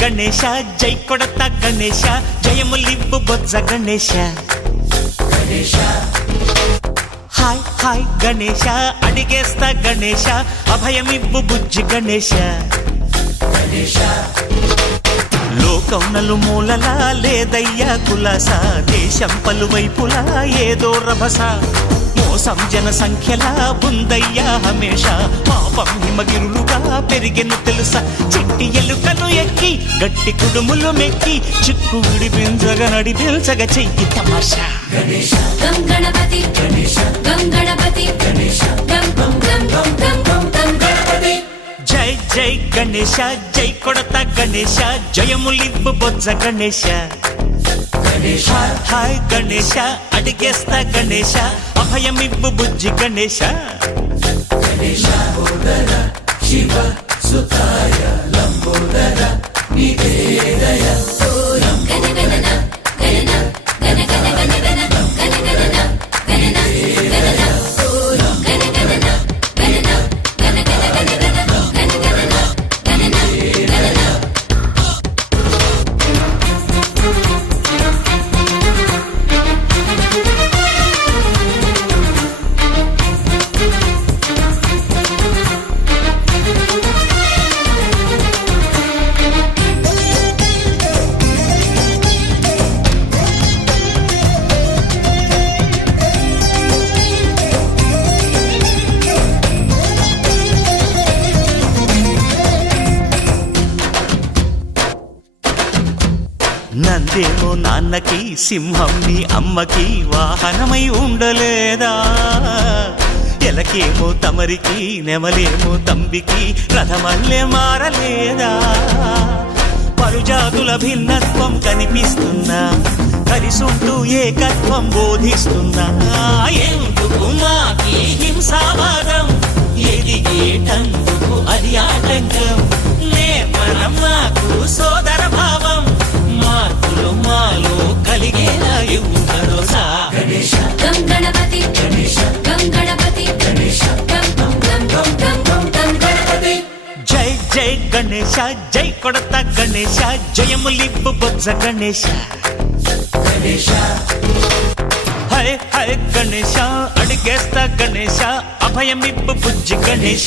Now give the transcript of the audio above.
గణేశ జై కొడత గణేశ జయములివ్వు బొజ్జ Ganesha hi hi Ganesha అడిగేస్తా Ganesha అభయమివ్వు బుజ్జి గణేశ లోకం నలుమూలలా లేదయ్యా కులాస దేశం పలువైపులా ఏదో రభస మోసం జన సంఖ్యలా ఉందయ్యా హమేష పాపం హిమగిరులుగా పెరిగెను తెలుసా చిట్టి ఎలుకలు ఎక్కి గట్టి కుడుములు మెక్కి చిక్కు విడిపించగా నడిపించగ చెయ్యి తమాషా గం గణపతి గం గణపతి గం గం గం గం గం గం గం గణపతి జై జై గణేశ జై కొడత గణేశ జయములివ్వు బొజ్జ గణేశ హాయ్ గణేశ అడిగేస్తా గణేశ అభయమివ్వు బుజ్జి గణేశ శివ సుతాయ లంబోదర నివేదయ గణగణన గణన గణ గణ గణ గణ గణగణన గణన గణన గణగణన గణన గణ గణ గణ గణ గణగణన గణన గణన నందేమో నాన్నకి సింహం నీ అమ్మకి వాహనమై ఉండలేదా ఎలకేమో తమరికి నెమలేమో తంబికి రథమల్లే మారలేదా పరుజాతుల భిన్నత్వం కనిపిస్తున్నా కలిసుంటూ ఏకత్వం బోధిస్తున్నా ఎందుకు మాకి హింసావాదం ఎదిగేటందుకు అది ఆటంకం నేర్పరం మాకు సోదర భావం మార్పులు మాలో కలిగేలా ఇవ్వు భరోసా గం గణపతి గం గణపతి గం గం గం గం గం గం గం గణపతి జై జై గణేశ జై కొడత గణేశ జయములివ్వు బొజ్జ గణేశ హై హై గణేశ అడిగేస్తా గణేశ అభయమివ్వు బుజ్జి గణేశ